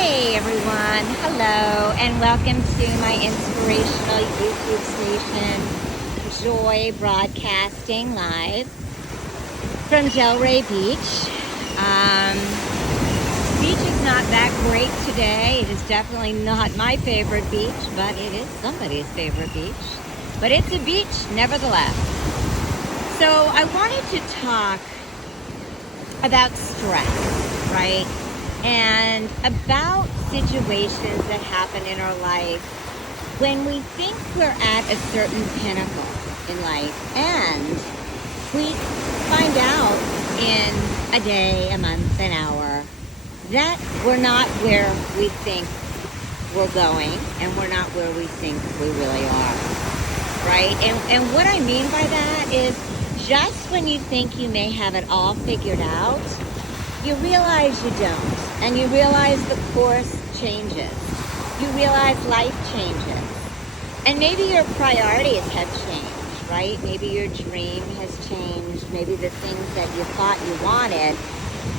Hey everyone, hello, and welcome to my inspirational YouTube station, Joy Broadcasting live from Delray Beach. Beach is not that great today. It is definitely not my favorite beach, but it is somebody's favorite beach. But it's a beach nevertheless. So I wanted to talk about stress, right? And about situations that happen in our life when we think we're at a certain pinnacle in life and we find out in a day, a month, an hour that we're not where we think we're going and we're not where we think we really are, right? And what I mean by that is just when you think you may have it all figured out, you realize you don't. And you realize the course changes. You realize life changes. And maybe your priorities have changed, right? Maybe your dream has changed. Maybe the things that you thought you wanted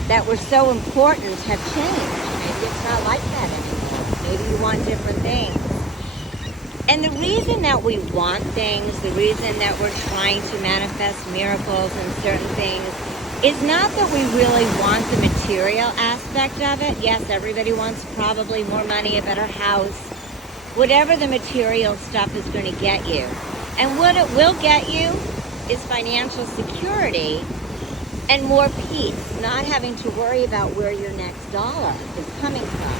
that were so important have changed. Maybe it's not like that anymore. Maybe you want different things. And the reason that we want things, the reason that we're trying to manifest miracles and certain things is not that we really want the material aspect of it. Yes, everybody wants probably more money, a better house, whatever the material stuff is going to get you. And what it will get you is financial security and more peace, not having to worry about where your next dollar is coming from.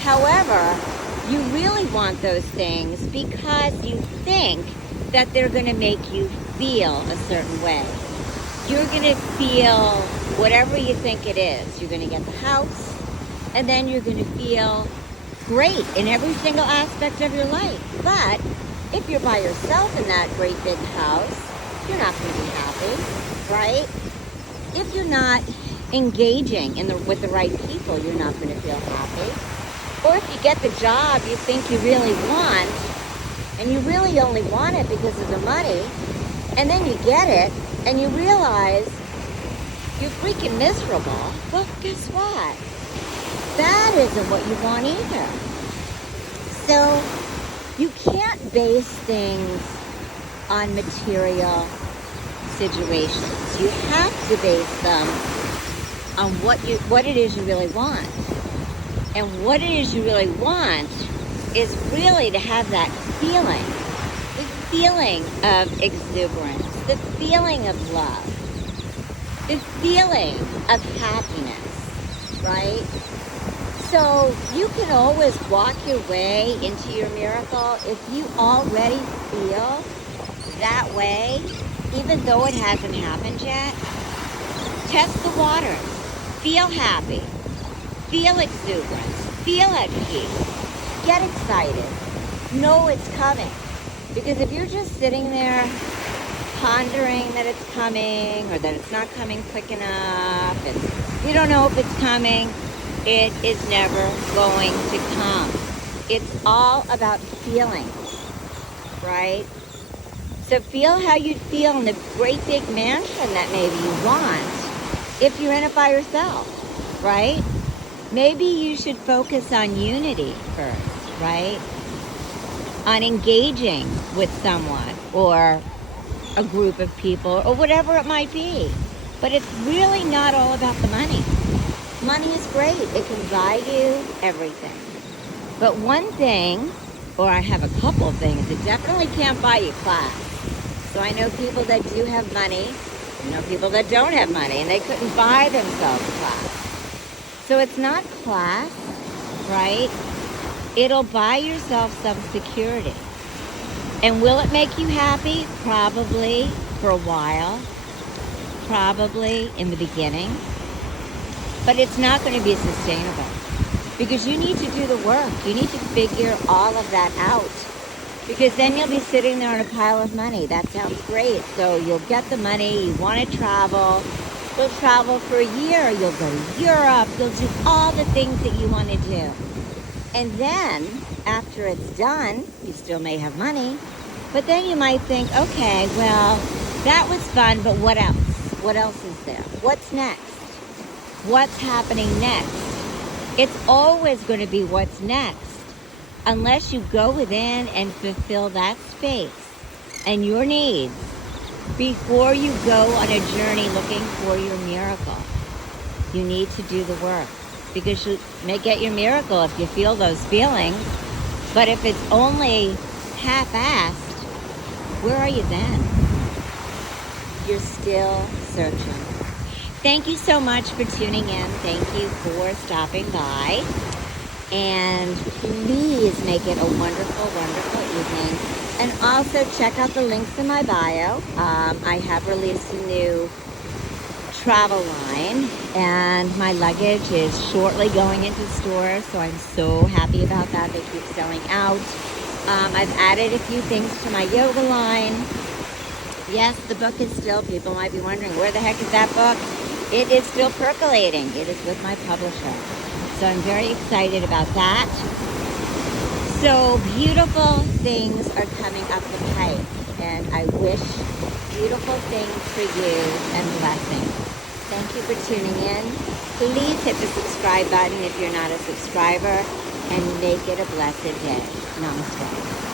However, you really want those things because you think that they're going to make you feel a certain way. You're going to feel whatever you think it is. You're going to get the house, and then you're going to feel great in every single aspect of your life. But if you're by yourself in that great big house, you're not going to be happy, right? If you're not engaging with the right people, you're not going to feel happy. Or if you get the job you think you really want, and you really only want it because of the money, and then you get it, and you realize you're freaking miserable, well, guess what? That isn't what you want either. So you can't base things on material situations. You have to base them on what it is you really want. And what it is you really want is really to have that feeling. The feeling of exuberance. The feeling of love, the feeling of happiness, right? So you can always walk your way into your miracle if you already feel that way, even though it hasn't happened yet. Test the waters. Feel happy. Feel exuberance. Feel at peace. Get excited. Know it's coming. Because if you're just sitting there pondering that it's coming or that it's not coming quick enough and you don't know if it's coming, it is never going to come. It's all about feelings, right? So feel how you'd feel in the great big mansion that maybe you want if you're in it by yourself, right? Maybe you should focus on unity first, right? On engaging with someone or a group of people or whatever it might be. But it's really not all about the money. Money is great. It can buy you everything. But one thing, or I have a couple of things, it definitely can't buy you class. So I know people that do have money, I know people that don't have money, and they couldn't buy themselves class. So it's not class, right? It'll buy yourself some security. And will it make you happy? Probably for a while. Probably in the beginning. But it's not going to be sustainable. Because you need to do the work. You need to figure all of that out. Because then you'll be sitting there on a pile of money. That sounds great. So you'll get the money. You want to travel. You'll travel for a year. You'll go to Europe. You'll do all the things that you want to do. And then, after it's done, you still may have money, but then you might think, okay, well, that was fun, but what else? What else is there? What's next? What's happening next? It's always going to be what's next unless you go within and fulfill that space and your needs before you go on a journey looking for your miracle. You need to do the work, because you may get your miracle if you feel those feelings, but if it's only half-assed, where are you then? You're still searching. Thank you so much for tuning in. Thank you for stopping by. And please make it a wonderful, wonderful evening. And also check out the links in my bio. I have released a new travel line, and my luggage is shortly going into stores, so I'm so happy about that. They keep selling out. I've added a few things to my yoga line. Yes, the book is still, people might be wondering, where the heck is that book? It is still percolating. It is with my publisher. So I'm very excited about that. So beautiful things are coming up the pipe, and I wish beautiful things for you and blessings. Thank you for tuning in. Please hit the subscribe button if you're not a subscriber, and make it a blessed day. Namaste.